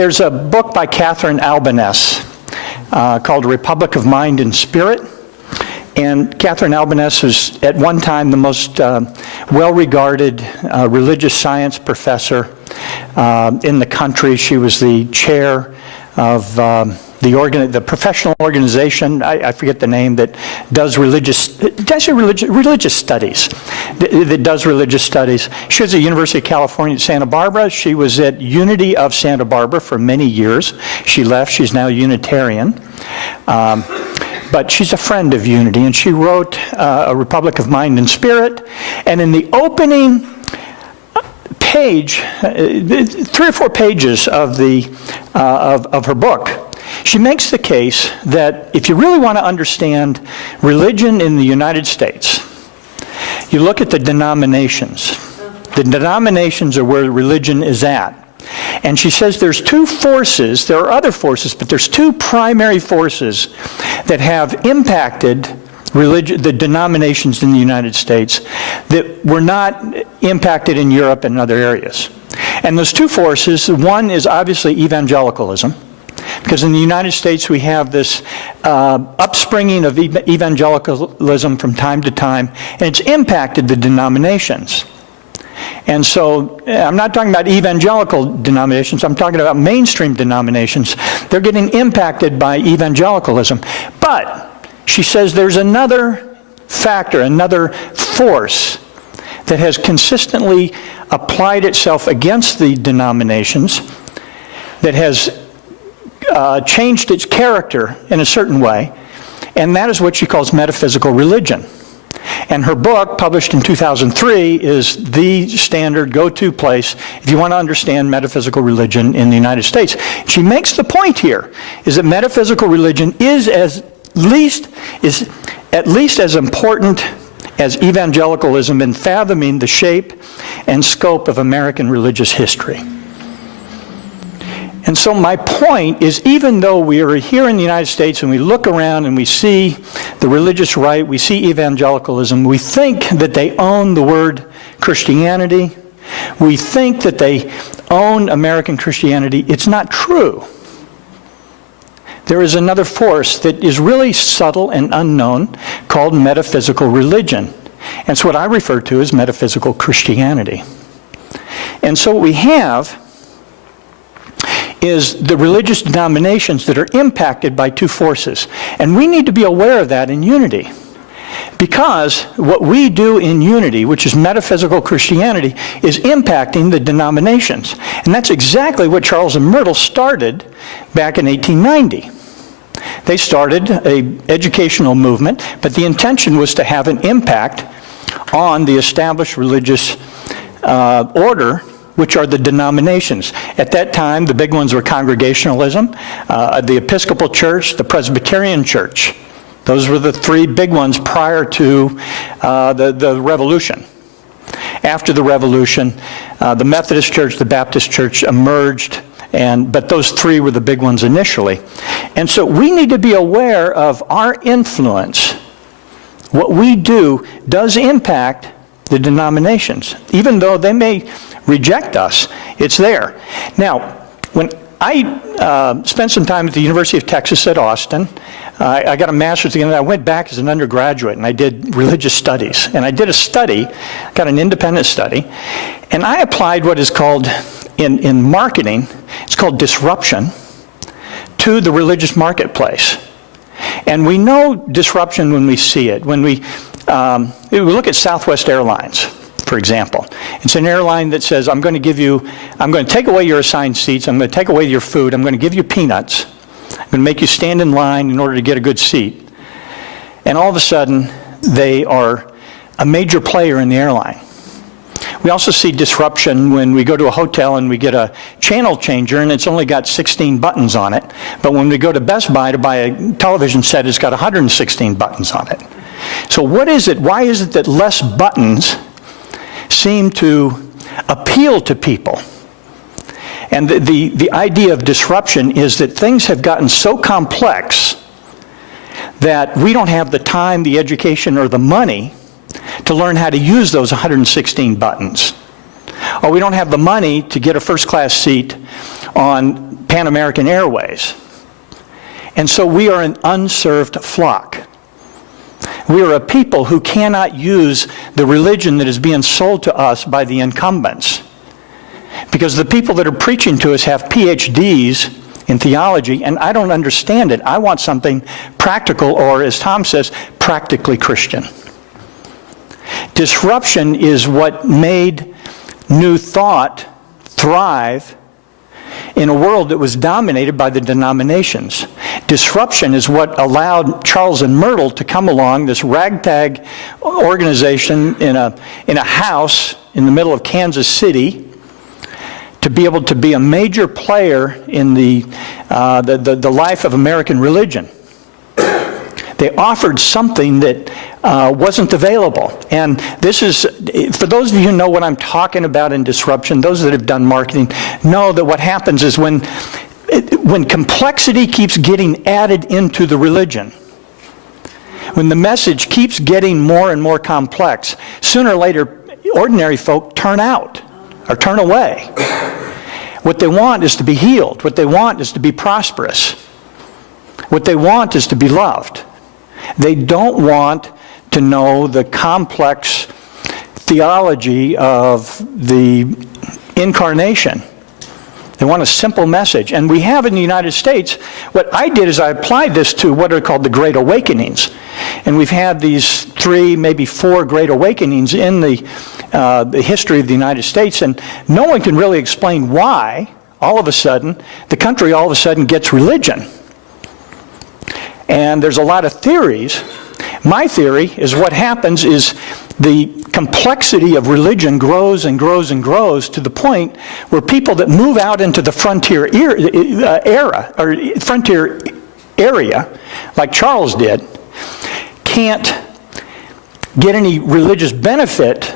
There's a book by Katherine Albinus called A Republic of Mind and Spirit. And Katherine Albinus was at one time the most well-regarded religious science professor in the country. She was the chair of the professional organization, I forget the name, that does religious studies. That does religious studies. She was at the University of California at Santa Barbara. She was at Unity of Santa Barbara for many years. She left. She's now Unitarian. But she's a friend of Unity, and she wrote A Republic of Mind and Spirit. And in the opening page, 3 or 4 pages of her book, she makes the case that if you really want to understand religion in the United States, you look at the denominations. The denominations are where religion is at. And she says there's 2 forces, there are other forces, but there's 2 primary forces that have impacted the denominations in the United States that were not impacted in Europe and other areas. And those 2 forces, one is obviously evangelicalism, because in the United States we have this upspringing of evangelicalism from time to time, and it's impacted the denominations. And so I'm not talking about evangelical denominations, I'm talking about mainstream denominations. They're getting impacted by evangelicalism. But she says there's another factor, another force that has consistently applied itself against the denominations, that has changed its character in a certain way, and that is what she calls metaphysical religion. And her book, published in 2003, is the standard go-to place if you want to understand metaphysical religion in the United States. She makes the point here, is that metaphysical religion is at least as important as evangelicalism in fathoming the shape and scope of American religious history. And so my point is, even though we are here in the United States and we look around and we see the religious right, we see evangelicalism, we think that they own the word Christianity, we think that they own American Christianity. It's not true. There is another force that is really subtle and unknown called metaphysical religion. And it's what I refer to as metaphysical Christianity. And so what we have is the religious denominations that are impacted by 2 forces. And we need to be aware of that in Unity. Because what we do in Unity, which is metaphysical Christianity, is impacting the denominations. And that's exactly what Charles and Myrtle started back in 1890. They started an educational movement, but the intention was to have an impact on the established religious order, which are the denominations. At that time, the big ones were Congregationalism, the Episcopal Church, the Presbyterian Church. Those were the 3 big ones prior to the Revolution. After the Revolution, the Methodist Church, the Baptist Church emerged, but those 3 were the big ones initially. And so we need to be aware of our influence. What we do does impact the denominations, even though they may reject us, it's there. Now, when I spent some time at the University of Texas at Austin, I got a master's degree, and I went back as an undergraduate, and I did religious studies. And I did a study, got an independent study, and I applied what is called, in marketing, it's called disruption, to the religious marketplace. And we know disruption when we see it. When we look at Southwest Airlines, for example. It's an airline that says, I'm going to take away your assigned seats, I'm going to take away your food, I'm going to give you peanuts, I'm going to make you stand in line in order to get a good seat. And all of a sudden, they are a major player in the airline. We also see disruption when we go to a hotel and we get a channel changer and it's only got 16 buttons on it. But when we go to Best Buy to buy a television set, it's got 116 buttons on it. So what is it? Why is it that less buttons seem to appeal to people? And the idea of disruption is that things have gotten so complex that we don't have the time, the education, or the money to learn how to use those 116 buttons. Or we don't have the money to get a first-class seat, on Pan American Airways. And so we are an unserved flock. We are a people who cannot use the religion that is being sold to us by the incumbents. Because the people that are preaching to us have PhDs in theology, and I don't understand it. I want something practical, or as Tom says, practically Christian. Disruption is what made New Thought thrive in a world that was dominated by the denominations. Disruption is what allowed Charles and Myrtle to come along, this ragtag organization in a house in the middle of Kansas City, to be able to be a major player in the life of American religion. They offered something that wasn't available. And this is, for those of you who know what I'm talking about in disruption, those that have done marketing know that what happens is when complexity keeps getting added into the religion, when the message keeps getting more and more complex, sooner or later, ordinary folk turn out or turn away. What they want is to be healed. What they want is to be prosperous. What they want is to be loved. They don't want to know the complex theology of the incarnation. They want a simple message. And we have in the United States, what I did is I applied this to what are called the Great Awakenings. And we've had these 3, maybe 4 Great Awakenings in the history of the United States, and no one can really explain why all of a sudden the country all of a sudden gets religion. And there's a lot of theories. My theory is what happens is the complexity of religion grows and grows and grows to the point where people that move out into the frontier era, or frontier area, like Charles did, can't get any religious benefit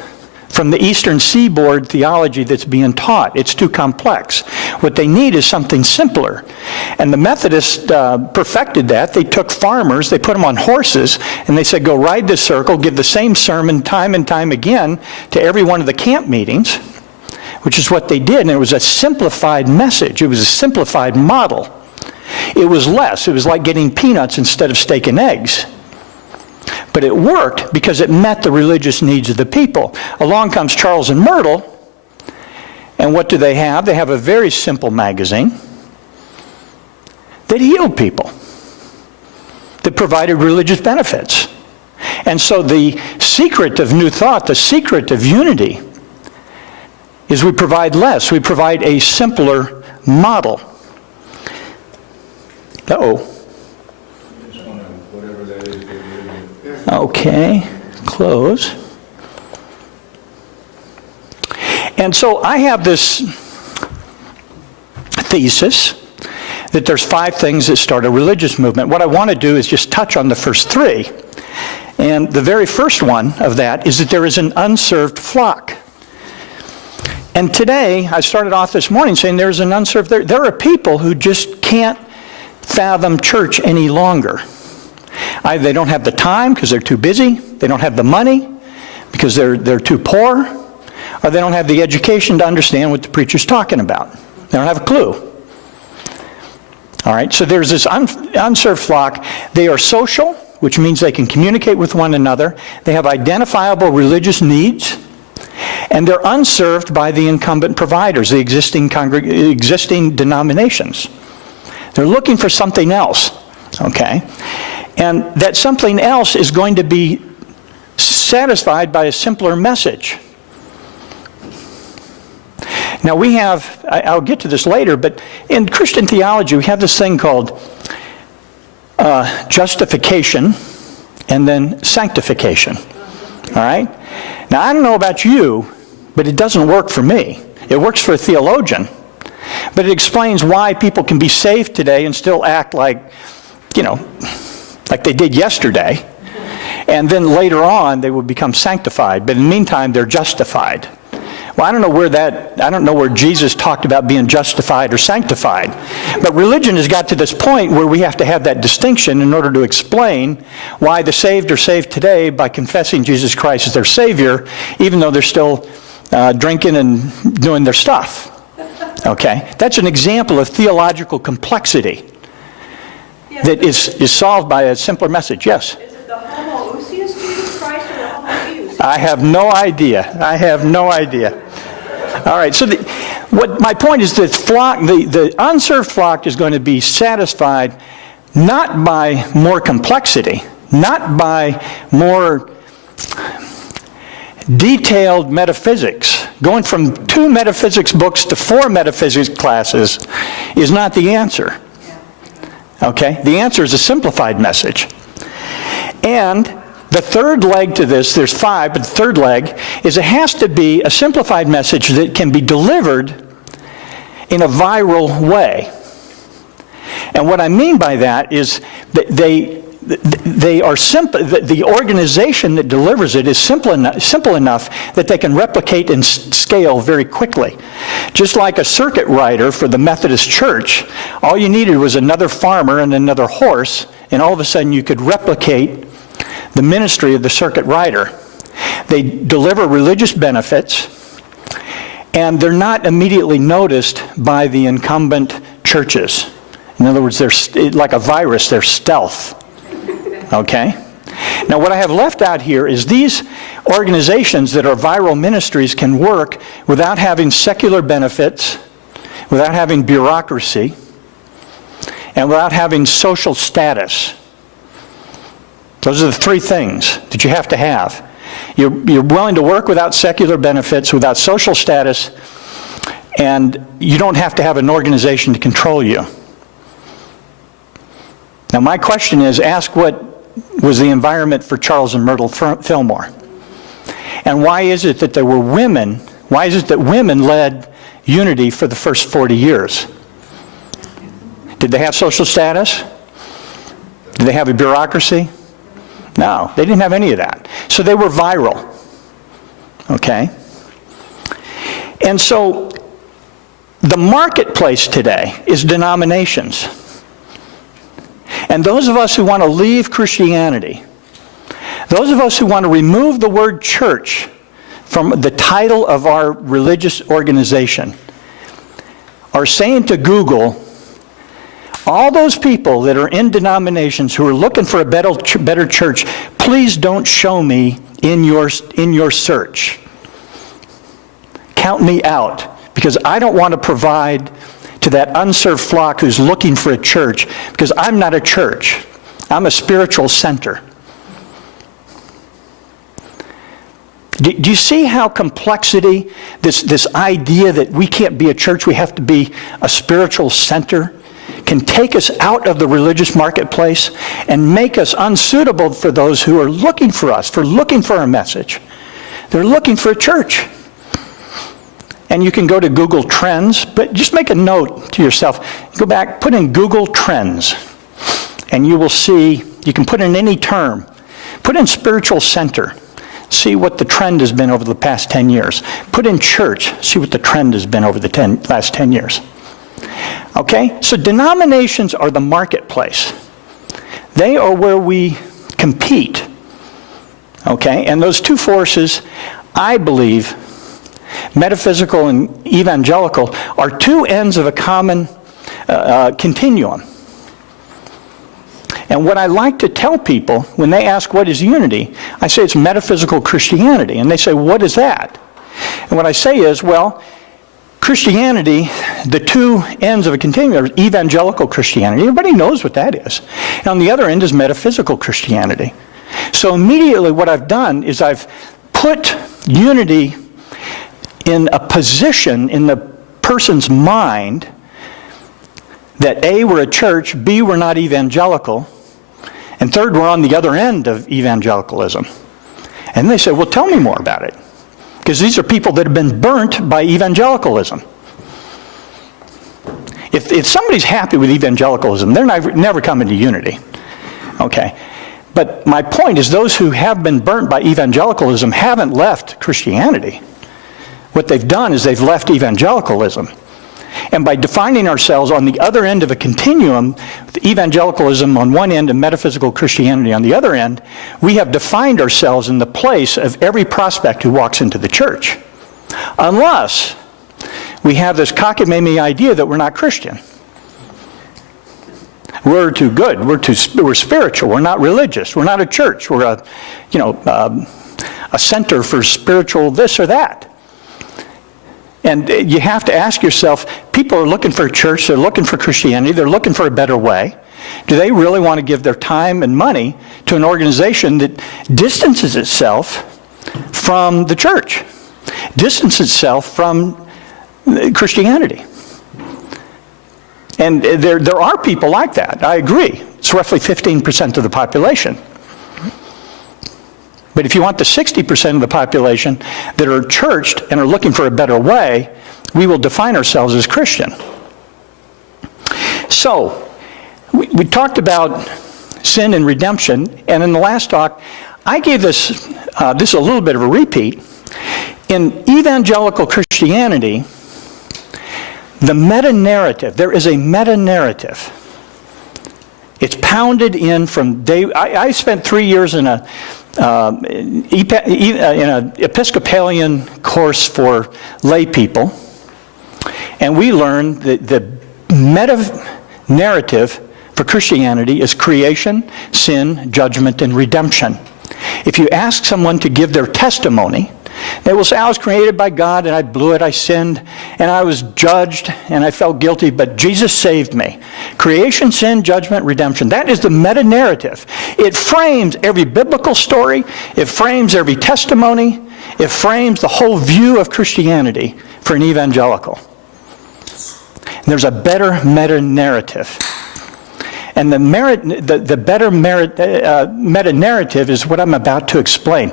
from the Eastern Seaboard theology that's being taught. It's too complex. What they need is something simpler. And the Methodists perfected that. They took farmers, they put them on horses, and they said, go ride this circle, give the same sermon time and time again to every one of the camp meetings, which is what they did. And it was a simplified message. It was a simplified model. It was less. It was like getting peanuts instead of steak and eggs. But it worked because it met the religious needs of the people. Along comes Charles and Myrtle, and what do they have? They have a very simple magazine that healed people, that provided religious benefits. And so the secret of New Thought, the secret of unity, is we provide less. We provide a simpler model. Uh-oh. Okay, close. And so I have this thesis that there's 5 things that start a religious movement. What I want to do is just touch on the first 3. And the very first one of that is that there is an unserved flock. And today, I started off this morning saying there's an unserved, there are people who just can't fathom church any longer. They don't have the time because they're too busy. They don't have the money because they're too poor. Or they don't have the education to understand what the preacher's talking about. They don't have a clue. All right, so there's this unserved flock. They are social, which means they can communicate with one another. They have identifiable religious needs. And they're unserved by the incumbent providers, the existing denominations. They're looking for something else, okay? And that something else is going to be satisfied by a simpler message. Now we have, I'll get to this later, but in Christian theology we have this thing called justification and then sanctification. All right? Now I don't know about you, but it doesn't work for me. It works for a theologian. But it explains why people can be saved today and still act like, like they did yesterday. And then later on, they will become sanctified. But in the meantime, they're justified. Well, I don't know where Jesus talked about being justified or sanctified. But religion has got to this point where we have to have that distinction in order to explain why the saved are saved today by confessing Jesus Christ as their Savior, even though they're still drinking and doing their stuff. Okay? That's an example of theological complexity that is solved by a simpler message. Yes? Is it the homoousios Jesus Christ or the homoousios? I have no idea. I have no idea. All right, so my point is that the unserved flock is going to be satisfied not by more complexity, not by more detailed metaphysics. Going from 2 metaphysics books to 4 metaphysics classes is not the answer. Okay? The answer is a simplified message. And the third leg to this, there's 5, but the third leg is it has to be a simplified message that can be delivered in a viral way. And what I mean by that is that they are simple. The organization that delivers it is simple enough that they can replicate and scale very quickly. Just like a circuit rider for the Methodist Church, all you needed was another farmer and another horse, and all of a sudden you could replicate the ministry of the circuit rider. They deliver religious benefits, and they're not immediately noticed by the incumbent churches. In other words, they're like a virus, they're stealth. Okay? Now, what I have left out here is these organizations that are viral ministries can work without having secular benefits, without having bureaucracy, and without having social status. Those are the 3 things that you have to have. You're willing to work without secular benefits, without social status, and you don't have to have an organization to control you. Now my question is, ask what was the environment for Charles and Myrtle Fillmore? And why is it that there were women, why is it that women led unity for the first 40 years? Did they have social status? Did they have a bureaucracy? No, they didn't have any of that. So they were viral. Okay? And so the marketplace today is denominations. And those of us who want to leave Christianity, those of us who want to remove the word church from the title of our religious organization, are saying to Google, all those people that are in denominations who are looking for a better church, please don't show me in your search. Count me out, because I don't want to provide to that unserved flock who's looking for a church, because I'm not a church. I'm a spiritual center. Do you see how complexity, this idea that we can't be a church, we have to be a spiritual center, can take us out of the religious marketplace and make us unsuitable for those who are looking for us, for looking for a message. They're looking for a church. And you can go to Google Trends, but just make a note to yourself. Go back, put in Google Trends, and you will see, you can put in any term. Put in spiritual center. See what the trend has been over the past 10 years. Put in church. See what the trend has been over the last 10 years. Okay? So denominations are the marketplace. They are where we compete. Okay? And those 2 forces, I believe, metaphysical and evangelical, are 2 ends of a common continuum. And what I like to tell people when they ask what is unity, I say it's metaphysical Christianity. And they say, what is that? And what I say is, well, Christianity, the 2 ends of a continuum are evangelical Christianity. Everybody knows what that is. And on the other end is metaphysical Christianity. So immediately what I've done is I've put unity in a position in the person's mind that A, we're a church, B, we're not evangelical, and third, we're on the other end of evangelicalism. And they say, well, tell me more about it. Because these are people that have been burnt by evangelicalism. If somebody's happy with evangelicalism, they're never coming to unity. Okay? But my point is those who have been burnt by evangelicalism haven't left Christianity. What they've done is they've left evangelicalism. And by defining ourselves on the other end of a continuum, with evangelicalism on one end and metaphysical Christianity on the other end, we have defined ourselves in the place of every prospect who walks into the church. Unless we have this cockamamie idea that we're not Christian. We're too good. We're spiritual. We're not religious. We're not a church. We're a center for spiritual this or that. And you have to ask yourself, people are looking for a church, they're looking for Christianity, they're looking for a better way. Do they really want to give their time and money to an organization that distances itself from the church, distances itself from Christianity? And there are people like that, I agree. It's roughly 15% of the population. But if you want the 60% of the population that are churched and are looking for a better way, we will define ourselves as Christian. So, we talked about sin and redemption, and in the last talk, I gave this a little bit of a repeat. In evangelical Christianity, the meta-narrative, there is a meta-narrative. It's pounded in from day. I spent 3 years in an Episcopalian course for lay people, and we learned that the meta-narrative for Christianity is creation, sin, judgment, and redemption. If you ask someone to give their testimony, they will say, I was created by God and I blew it, I sinned, and I was judged and I felt guilty, but Jesus saved me. Creation, sin, judgment, redemption. That is the meta-narrative. It frames every biblical story, it frames every testimony, it frames the whole view of Christianity for an evangelical. There's a better meta-narrative. And the better meta-narrative is what I'm about to explain.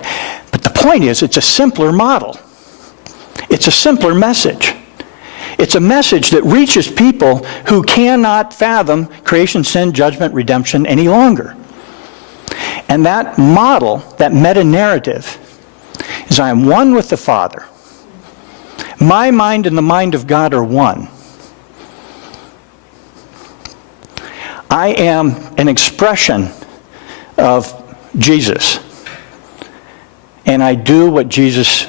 But the point is, it's a simpler model. It's a simpler message. It's a message that reaches people who cannot fathom creation, sin, judgment, redemption any longer. And that model, that meta-narrative, is I am one with the Father. My mind and the mind of God are one. I am an expression of Jesus. And I do what Jesus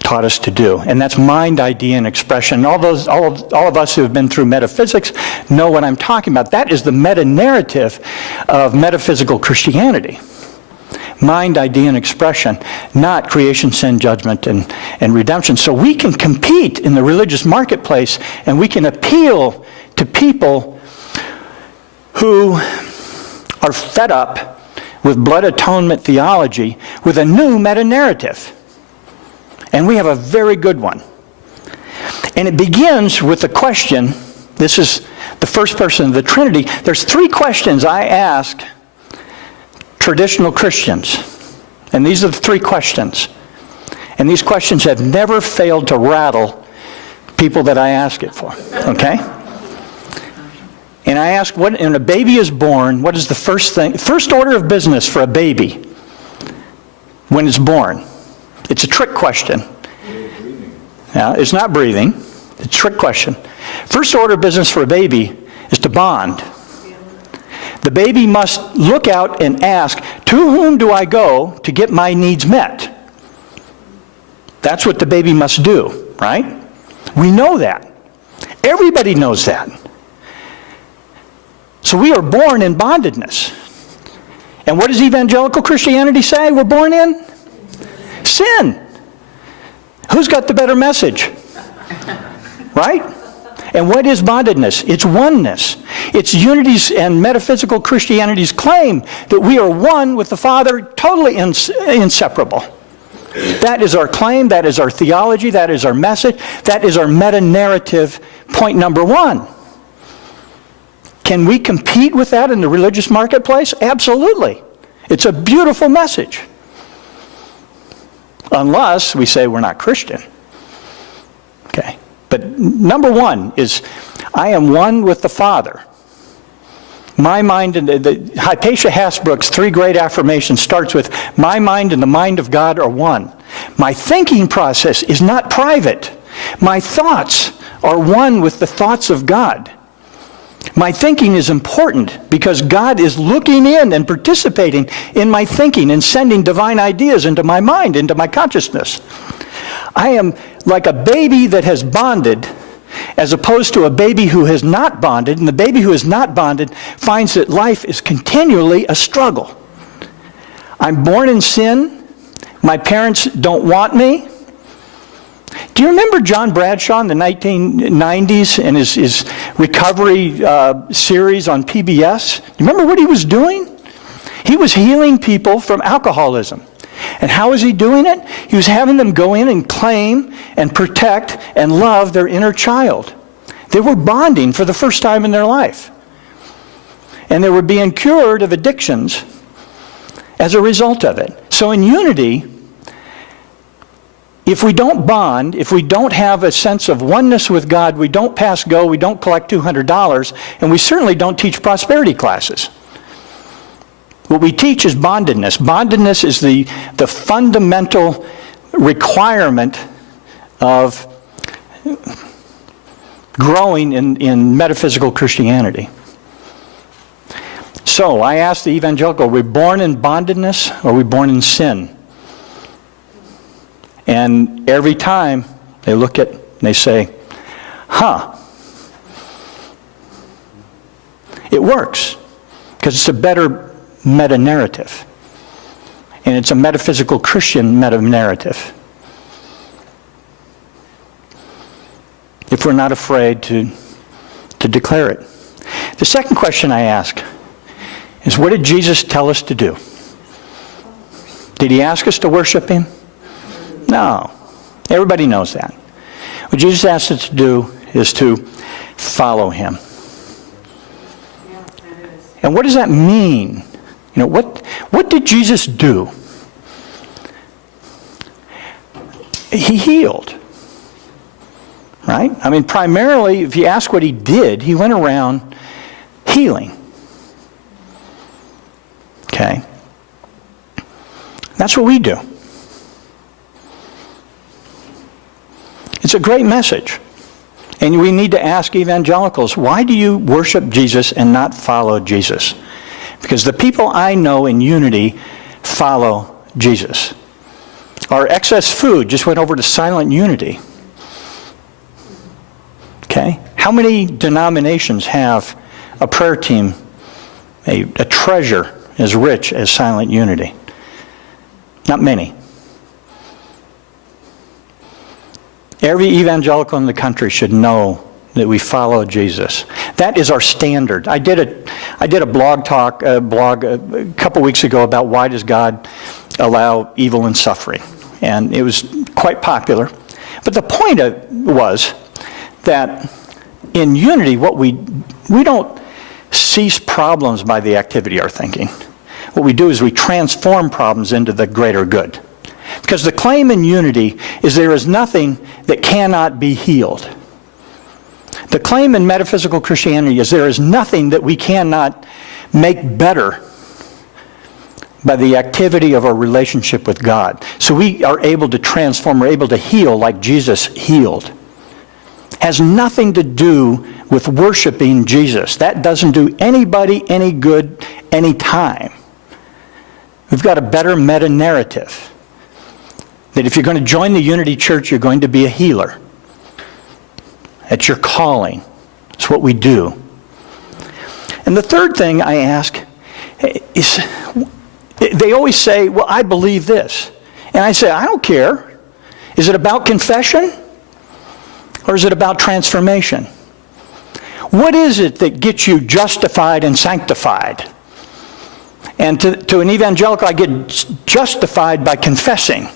taught us to do. And that's mind, idea, and expression. All of us who have been through metaphysics know what I'm talking about. That is the meta-narrative of metaphysical Christianity. Mind, idea, and expression, not creation, sin, judgment, and redemption. So we can compete in the religious marketplace, and we can appeal to people who are fed up with blood atonement theology with a new meta-narrative. And we have a very good one. And it begins with the question, this is the first person of the Trinity. There's 3 questions I ask traditional Christians. And these are the 3 questions. And these questions have never failed to rattle people that I ask it for. Okay? And I ask, when a baby is born, what is the first order of business for a baby when it's born? It's a trick question. Yeah, it's not breathing. It's a trick question. First order of business for a baby is to bond. The baby must look out and ask, to whom do I go to get my needs met? That's what the baby must do, right? We know that. Everybody knows that. So we are born in bondedness. And what does evangelical Christianity say we're born in? Sin. Who's got the better message? Right? And what is bondedness? It's oneness. It's unity's and metaphysical Christianity's claim that we are one with the Father, totally inseparable. That is our claim, that is our theology, that is our message, that is our meta-narrative, point number 1. Can we compete with that in the religious marketplace? Absolutely. It's a beautiful message. Unless we say we're not Christian. Okay. But number 1 is, I am one with the Father. My mind, and the Hypatia Hasbrook's 3 great affirmations starts with, my mind and the mind of God are one. My thinking process is not private. My thoughts are one with the thoughts of God. My thinking is important because God is looking in and participating in my thinking and sending divine ideas into my mind, into my consciousness. I am like a baby that has bonded, as opposed to a baby who has not bonded, and the baby who has not bonded finds that life is continually a struggle. I'm born in sin. My parents don't want me. Do you remember John Bradshaw in the 1990s and his recovery series on PBS? You remember what he was doing? He was healing people from alcoholism. And how was he doing it? He was having them go in and claim and protect and love their inner child. They were bonding for the first time in their life. And they were being cured of addictions as a result of it. So in unity, if we don't bond, if we don't have a sense of oneness with God, we don't pass go, we don't collect $200, and we certainly don't teach prosperity classes. What we teach is bondedness. Bondedness is the fundamental requirement of growing in metaphysical Christianity. So I ask the evangelical, are we born in bondedness or are we born in sin? And every time they look at, they say, it works, because it's a better meta-narrative. And it's a metaphysical Christian meta-narrative. If we're not afraid to declare it. The second question I ask is, what did Jesus tell us to do? Did he ask us to worship him? No. Everybody knows that. What Jesus asked us to do is to follow him. And what does that mean? You know, what did Jesus do? He healed. Right? I mean, primarily, if you ask what he did, he went around healing. Okay? That's what we do. It's a great message. And we need to ask evangelicals, why do you worship Jesus and not follow Jesus? Because the people I know in unity follow Jesus. Our excess food just went over to silent unity. Okay? How many denominations have a prayer team, a treasure as rich as silent unity? Not many. Every evangelical in the country should know that we follow Jesus. That is our standard. I did a blog a couple weeks ago about why does God allow evil and suffering, and it was quite popular. But the point was that in unity, we don't cease problems by the activity of our thinking. What we do is we transform problems into the greater good. Because the claim in unity is there is nothing that cannot be healed. The claim in metaphysical Christianity is there is nothing that we cannot make better by the activity of our relationship with God. So we are able to transform, we're able to heal like Jesus healed. Has nothing to do with worshiping Jesus. That doesn't do anybody any good any time. We've got a better meta-narrative. That if you're going to join the Unity Church, you're going to be a healer. That's your calling. It's what we do. And the third thing I ask is, they always say, well, I believe this. And I say, I don't care. Is it about confession? Or is it about transformation? What is it that gets you justified and sanctified? And to an evangelical, I get justified by confessing.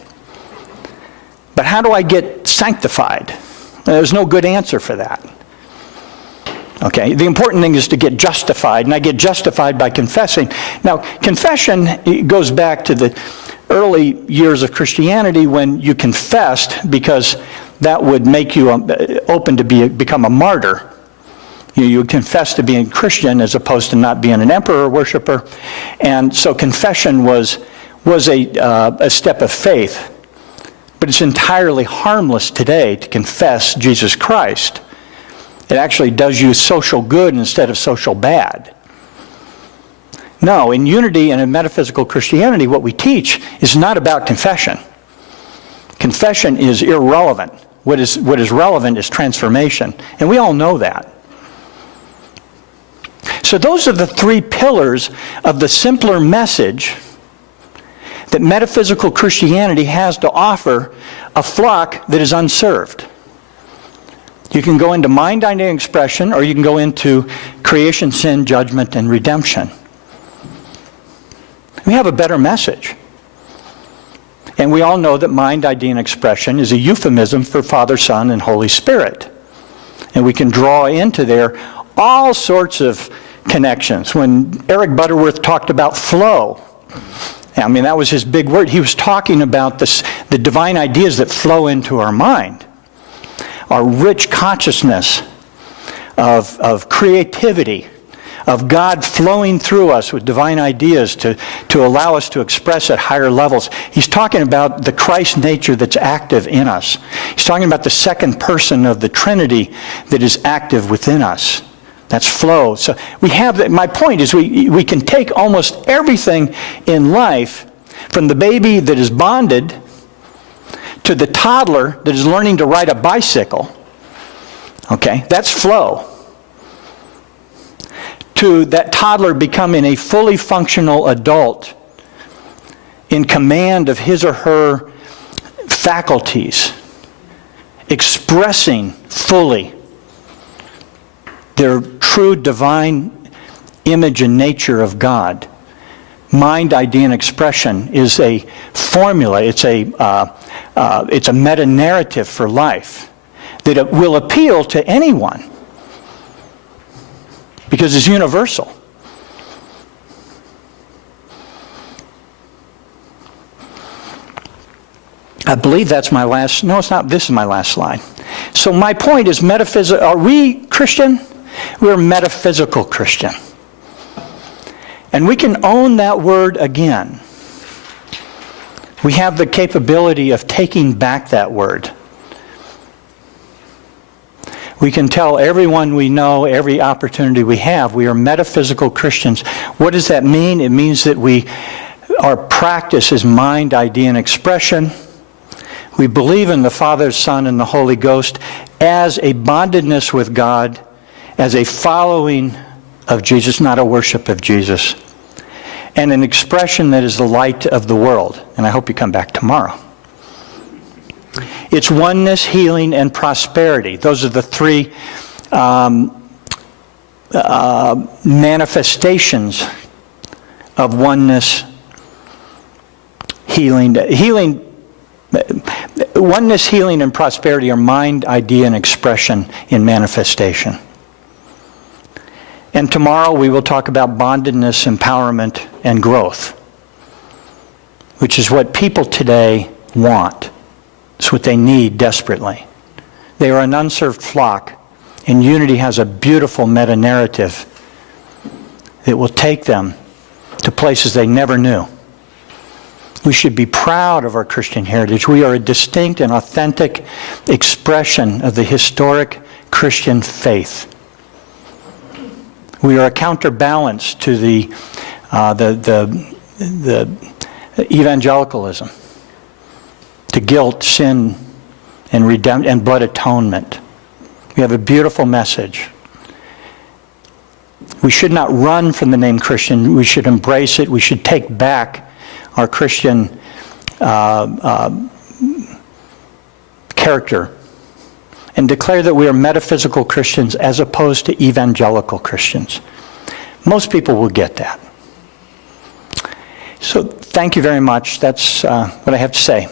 But how do I get sanctified? There's no good answer for that. Okay, the important thing is to get justified, and I get justified by confessing. Now, confession goes back to the early years of Christianity when you confessed, because that would make you open to become a martyr. You would confess to being Christian as opposed to not being an emperor worshiper. And so confession was a step of faith. But it's entirely harmless today to confess Jesus Christ. It actually does you social good instead of social bad. No, in unity and in metaphysical Christianity, what we teach is not about confession. Confession is irrelevant. What is relevant is transformation. And we all know that. So those are the three pillars of the simpler message that metaphysical Christianity has to offer a flock that is unserved. You can go into mind, idea, and expression, or you can go into creation, sin, judgment, and redemption. We have a better message. And we all know that mind, idea, and expression is a euphemism for Father, Son, and Holy Spirit. And we can draw into there all sorts of connections. When Eric Butterworth talked about flow, I mean, that was his big word. He was talking about the divine ideas that flow into our mind, our rich consciousness of creativity, of God flowing through us with divine ideas to allow us to express at higher levels. He's talking about the Christ nature that's active in us. He's talking about the second person of the Trinity that is active within us. That's flow. So we have, my point is we can take almost everything in life, from the baby that is bonded to the toddler that is learning to ride a bicycle. Okay, that's flow. To that toddler becoming a fully functional adult in command of his or her faculties, expressing fully their true divine image and nature of God. Mind, idea, and expression is a formula. It's a meta-narrative for life that it will appeal to anyone because it's universal. I believe that's my last, no, it's not, this is my last slide. So my point is are we Christian? We're metaphysical Christian. And we can own that word again. We have the capability of taking back that word. We can tell everyone we know, every opportunity we have, we are metaphysical Christians. What does that mean? It means that our practice is mind, idea, and expression. We believe in the Father, Son, and the Holy Ghost as a bondedness with God, as a following of Jesus, not a worship of Jesus, and an expression that is the light of the world. And I hope you come back tomorrow. It's oneness, healing, and prosperity. Those are the three manifestations of oneness, healing. Oneness, healing, and prosperity are mind, idea, and expression in manifestation. And tomorrow we will talk about bondedness, empowerment, and growth, which is what people today want. It's what they need desperately. They are an unserved flock, and Unity has a beautiful meta-narrative that will take them to places they never knew. We should be proud of our Christian heritage. We are a distinct and authentic expression of the historic Christian faith. We are a counterbalance to the evangelicalism, to guilt, sin, and redemption, and blood atonement. We have a beautiful message. We should not run from the name Christian. We should embrace it. We should take back our Christian character and declare that we are metaphysical Christians as opposed to evangelical Christians. Most people will get that. So thank you very much. That's what I have to say.